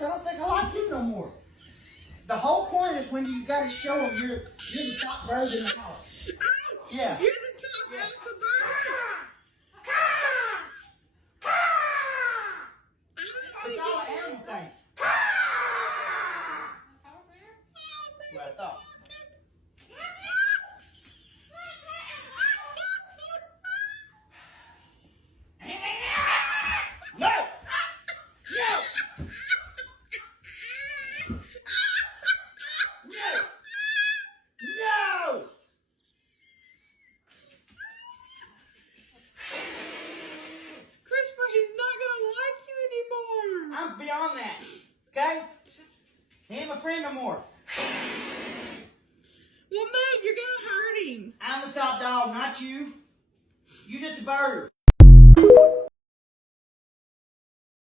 points, I don't think I like you no more. The whole point is when you got to show them you're the top bird in the house. Yeah. You're the top alpha bird. It's all an animal thing. What I thought. No! No! No! Christopher, he's not gonna like you anymore. I'm beyond that. Okay? He ain't my friend no more. Well, move, you're gonna hurt him. I'm the top dog, not you. You just a bird.